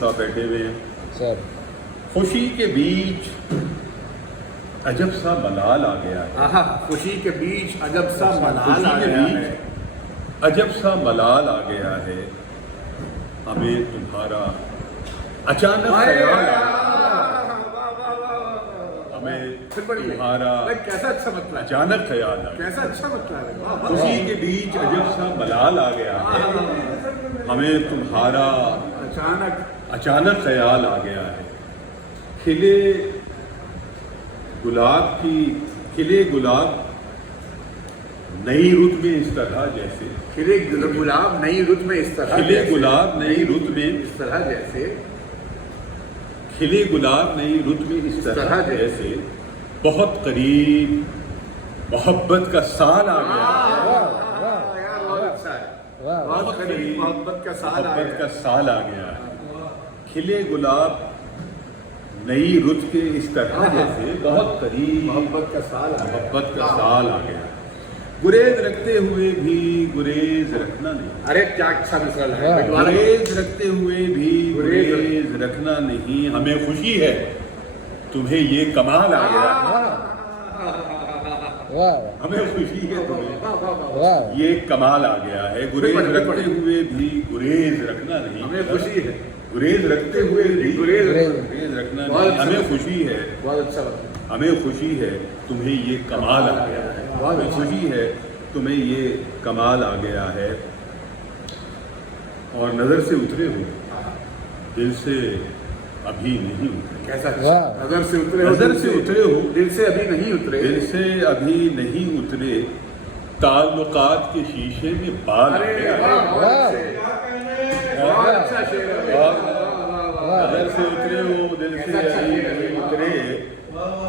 صاحب بیٹھے ہوئے ہیں سر خوشی کے بیچ عجب سا ملال آ گیا ہے خوشی کے بیچ عجب سا ملال آ خوشی کے گیا بیچ ہے عجب سا ملال آ گیا ہے ہمیں تمہارا اچانک خیال آیا ہمیں تمہارا کیسا اچھا مطلب ہے اچانک خیال آیا کیسا اچھا مطلب ہے خوشی کے بیچ عجب سا ملال آ گیا ہے ہمیں تمہارا اچانک خیال آ گیا ہے کھلے گلاب نئی رت میں اس طرح جیسے کھلے گلاب نئی رت میں اس طرح کھلے گلاب نئی رت میں اس طرح جیسے کھلے گلاب نئی رت میں اس طرح جیسے بہت قریب محبت کا سال آ گیا بہت قریب محبت کا سال آ محبت گیا کا سال آ گیا ہے کھلے گلاب نئی رت کے اس طرح جیسے بہت قریب محبت کا سال آ گیا محبت کا سال آ گیا گریز رکھتے ہوئے بھی گریز رکھنا نہیں ارے کیا اچھا مسئلہ ہے گریز رکھتے ہوئے بھی گریز رکھنا نہیں ہمیں خوشی ہے تمہیں یہ کمال آ گیا ہمیں خوشی ہے تمہیں یہ کمال آ گیا ہے گریز رکھتے ہوئے بھی گریز رکھنا نہیں ہمیں خوشی ہے گریز رکھتے ہوئے بھی گریز رکھنا نہیں ہمیں خوشی ہے بہت اچھا بات ہمیں خوشی ہے تمہیں یہ کمال آ گیا ہے ہمیں خوشی ہے تمہیں یہ کمال آ گیا ہے اور نظر سے اترے ہو دل سے ابھی نہیں اترے کیسا نظر سے اترے ہو دل سے ابھی نہیں اترے دل سے ابھی نہیں اترے تعلقات کے شیشے میں بال آ گیا ہے بہت اچھا شعر ہے نظر سے اترے ہو دل سے ابھی نہیں اترے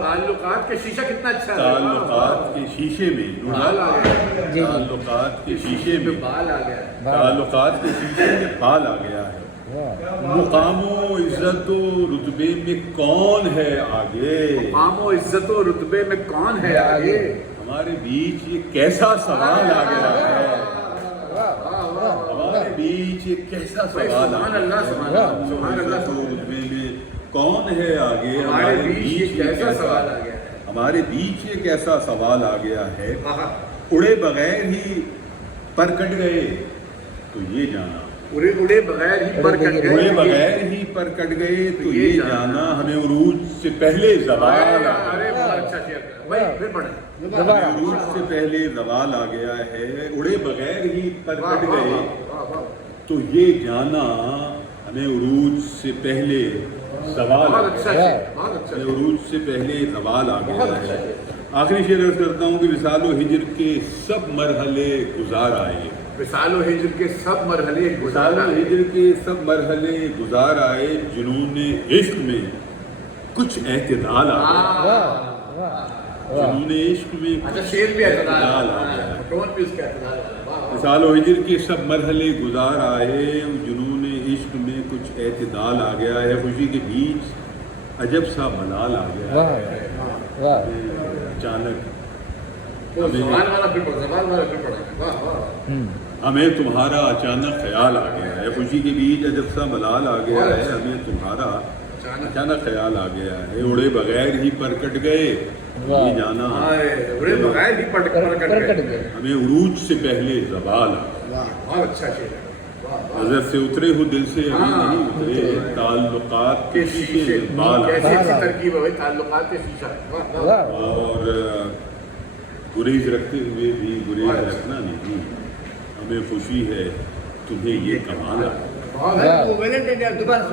تعلقات کے شیشہ کتنا اچھا ہے تعلقات کے شیشے میں بال آ گیا تعلقات کے شیشے میں بال آ گیا تعلقات کے شیشے میں بال آ گیا ہے مقام و عزت و رتبے میں کون ہے آگے مقام و عزت و رتبے میں کون ہے آگے ہمارے بیچ یہ کیسا سوال آ گیا ہے ہمارے بیچ یہ کیسا سوال آ گیا ہے سبحان اللہ رتبے میں کون ہے آگے ہمارے بیچ یہ کیسا سوال آ گیا ہے ہمارے بیچ یہ کیسا سوال آ گیا ہے اڑے بغیر ہی پر کٹ گئے تو یہ جانا اڑے بغیر ہی پر کٹ اڑے گئے بغیر ہی پر کٹ گئے تو یہ جانا ہمیں عروج سے پہلے زوال آ ارے گیا بہت اچھا شعر بھائی پھر پڑھیں ہمیں عروج سے پہلے زوال آ گیا ہے اڑے بغیر ہی پر کٹ گئے تو یہ جانا ہمیں عروج سے پہلے زوال آ بہت اچھا گیا شعر بہت اچھا ہمیں عروج سے پہلے زوال آ گیا ہے آخری شعر عرض کرتا ہوں کہ وصال و ہجر کے سب مرحلے گزار آئے وصال و ہجر کے سب مرحلے وصال و ہجر کے سب مرحلے گزار آئے جنون عشق میں کچھ اعتدال آ گیا جنون عشق میں اچھا شعر بھی اعتدال آ گیا ٹون بھی اس کا اعتدال ہے وصال و ہجر کے سب مرحلے گزار آئے جنون عشق میں کچھ اعتدال آ گیا ہے خوشی کے بیچ عجب سا ملال آ گیا ہے اچانک ہمیں تمہارا اچانک خیال آ گیا ہے خوشی کے بیچ عجب سا ملال آ گیا ہے ہمیں تمہارا اچانک خیال آ گیا ہے اڑے بغیر ہی پر کٹ گئے یہ جانا اڑے بغیر ہی پر کٹ گئے ہمیں عروج سے پہلے زوال آ گیا بہت اچھا شعر ہے نظر سے اترے ہو دل سے ابھی نہیں اترے تعلقات کے شیشے میں بال آ کیسی اچھی ترکیب ہے بھائی تعلقات کے شیشہ اور گریز رکھتے ہوئے بھی گریز رکھنا نہیں ہمیں خوشی ہے تمہیں یہ کمال آ بہت